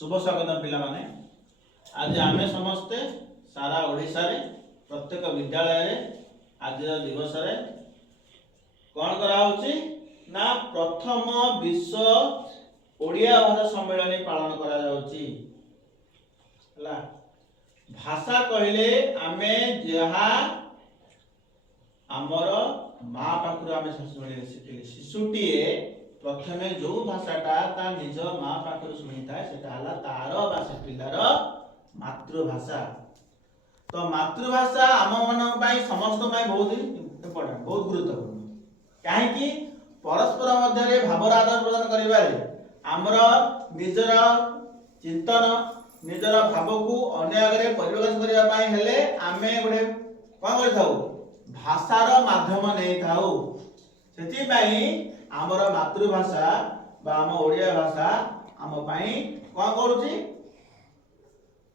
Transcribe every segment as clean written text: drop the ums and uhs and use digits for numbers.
शुभ स्वागत पिला माने। आज आमे समस्ते सारा ओडिशा रे प्रत्येक विद्यालय रे आज दिवस रे कौन करा होची ना प्रथम विश्व ओडिया भाषा सम्मेलन पालन करा जाउची। हला भाषा कहले आमे जहा आमर माँ पाखुर आमे शुणी शिखिले शिशुटीए प्रथमे जो भाषाटा ता निज माँ पाखुर शुणी थाए सेटा हला तार बा से पिलार मातृभाषा। तो मातृभाषा आम मन पई समस्त पई बहुत इम्पोर्टेंट बहुत गुरुत्वपूर्ण काहे कि परस्पर मध्य रे भावर आदान प्रदान करिबारे हमर निजर चिंतन निजर भाव को अन्य आगे परिप्रकाश करिया पई हेले आमे गोटे कोन करि थाउ भाषार माध्यम नै थाउ। सेति पई हमर मातृभाषा बा हम ओडिया भाषा हम पई कोन करूची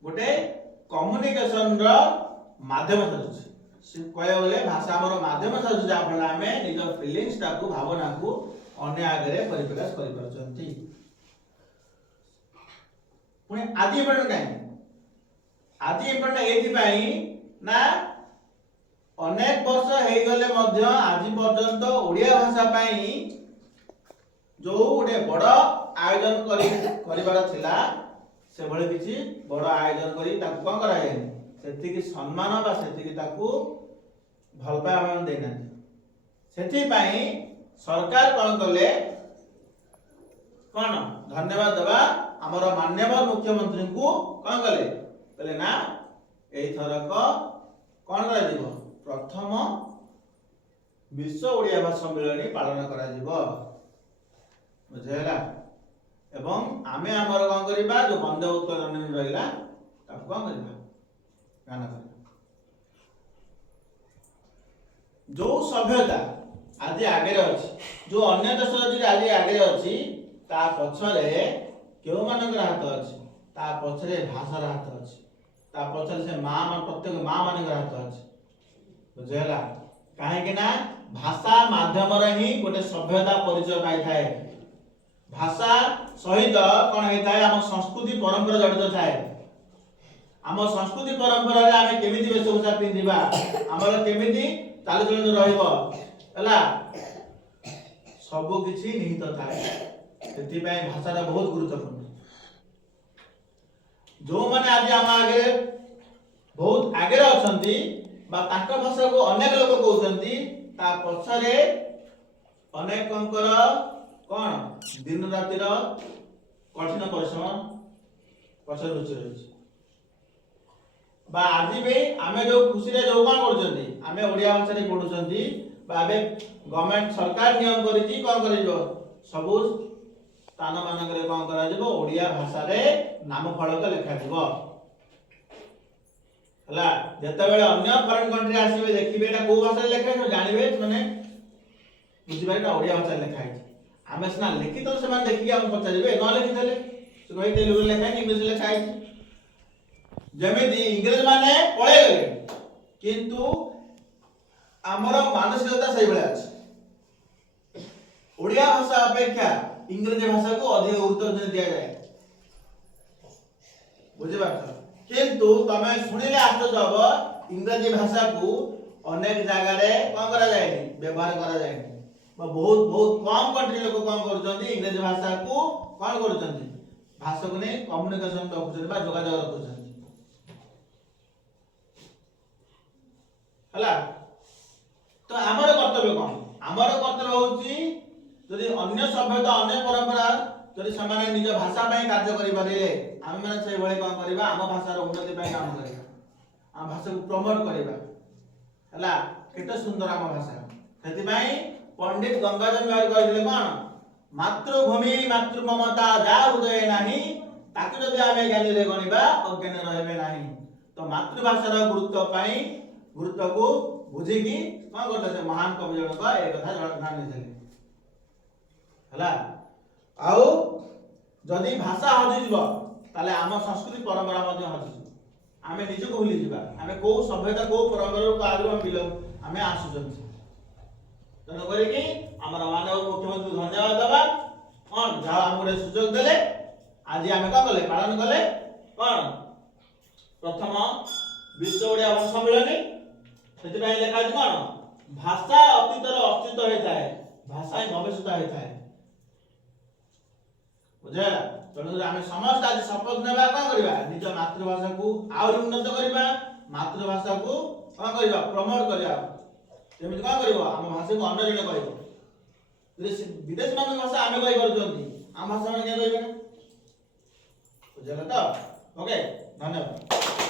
गोटे कम्युनिकेशन रो माध्यम सदुची कहया बोले भाषा हमर माध्यम सदुची जा फला हमें निज फीलिंग्स ताकू भावना को अन्य आगे परिप्रकाश करि परचंती। पुणे आदि इम्पोर्टेंट काहे आदि इम्पोर्टेंट एथि पई ना अनेक वर्ष हे गले मध्य आज पर्यंत ओडिया भाषा पई जो गोटे बड़ आयोजन करिबार थिला से भले किछि बड़ आयोजन करी ताकू कोन करा जाय सेति कि सम्मान बा सेति कि ताकू भल पाए हम देना सेति पई सरकार कोन कले कोन धन्यवाद देबा हमर माननीय मुख्यमंत्री को कोन कले कले ना एई थरक कोन करा दिबो प्रथम विश्व ओडिया भाषा सम्मेलन पालन करा जिवो बुझेला एवं आमे हमर कोन करिबा जो बंदे उत्कलन रहिला ताकू कोन करिबा गाना करिबा जो सभ्यता आज आगे अछि जो अन्य देश जे आज आगे अछि ता पछरे केउ मानकर हाथ अछि ता पछरे भाषार हाथ अछि ता पछरे से मां प्रत्येक मां मानकर हाथ अछि बुझेला काहे कि ना भाषा माध्यम रे ही गोटे सभ्यता परिचय पाई थाए। भाषा सहित कोन हे थाए हम संस्कृति परंपरा जडित थाए। हम संस्कृति परंपरा रे आमे केमिति वेशभूषा पिंदिबा हमर केमिति चालचलन रहइबो हला सब किछि निहित थाए। सेति पई भाषा बहुत गुरुत्वपूर्ण जो माने आज हम आगे बहुत आगे अछंती बा ताका भाषा को अनेक लोक कहउछंती ता पछरे अनेक कंकर कोन दिन रातिर कठिन परिश्रम पछरे रुचि रहिछि बा आज भी आमे जो खुशी रे जो कोन करछंती आमे ओडिया भाषा रे पढुछंती बा आबे गवर्नमेंट सरकार नियम करिछि कोन करिजो सबु स्थान मानक रे कोन करा जिवो ओडिया भाषा रे नाम फलक लेखा जिवो हला जते बेले अन्य फॉरेन कंट्री आसीबे देखिबे एटा को भाषा लेखा है जानिबे माने बुझिबे ना ओडिया भाषा लेखा है आमे सना लिखि तो से माने देखि हम पचारिबे न लिखि देले से कहि तेलुगु लेखा है इंग्लिश लेखा है जेमेदी इंग्लिश माने पळे गले किंतु हमर मानसिकता सही बेले अछि ओडिया भाषा अपेक्षा इंग्लिश भाषा को अधिक गुरुत्व दिया जाए बुझिबा किंतु तमे सुनिले आश्चर्य हबो इंग्रजी भाषा को अनेक जगह रे कोन करा जायनी व्यवहार करा जायनी बहुत बहुत कम कंट्री लोग कोन करजंती इंग्रजी भाषा को कोन करजंती भाषा को ने कम्युनिकेशन रखुछंती बा जोगाजोग रखुछंती हला। तो हमर कर्तव्य कोन हमर कर्तव्य होची यदि अन्य सभ्यता अन्य परंपरा जदि समान निज भाषा पई कार्य करि परिले हम माने से भले कोन करबा हम भाषार उन्नति पई काम करबा हम भाषा को प्रमोट करबा हला केते सुंदर हम भाषा सेति पई पंडित गंगाधर मेहर कहले कोन मातृभूमि मातृ ममता जा हृदय नाही ताकि जदि आमे ज्ञानी रे गनिबा अज्ञान रहबे नाही। तो मातृभाषार गुरुत्व पई गुरुत्व को बुझी कि कोन करते से महान कवि जनक ए कथा ध्यान देले हला। आउ जदि भाषा हजि जीव ताले आम संस्कृति परंपरा मध्ये हजि जीव आमे निज को भूली जीवा आमे को सभ्यता को परंपरा को आगु हम बिलो आमे आसुचंती तनो करे कि हमर मानव मुख्यमंत्री धन्यवाद दबा कोन जा हम सुযোগ देले आज आम कौन कले पालन कले कौन प्रथम विश्व ओडिया भाषा सम्मेलन से लिखा कौन भाषा अतीतर अस्तित्व होता है भाषा ही भविष्य होता है बुझेगा तेणु आम समस्त आज शपथ नेबा कौन करवा निज मातृभाषा को आहुरी उन्नत करवा मातृभाषा को कौन करवा प्रमोट करवा जमी कौन कर आम भाषा को अन्य जन कह विदेश मान भाषा आम कही पार्टी आम भाषा क्या कहे बुझेगा तो ओके धन्यवाद।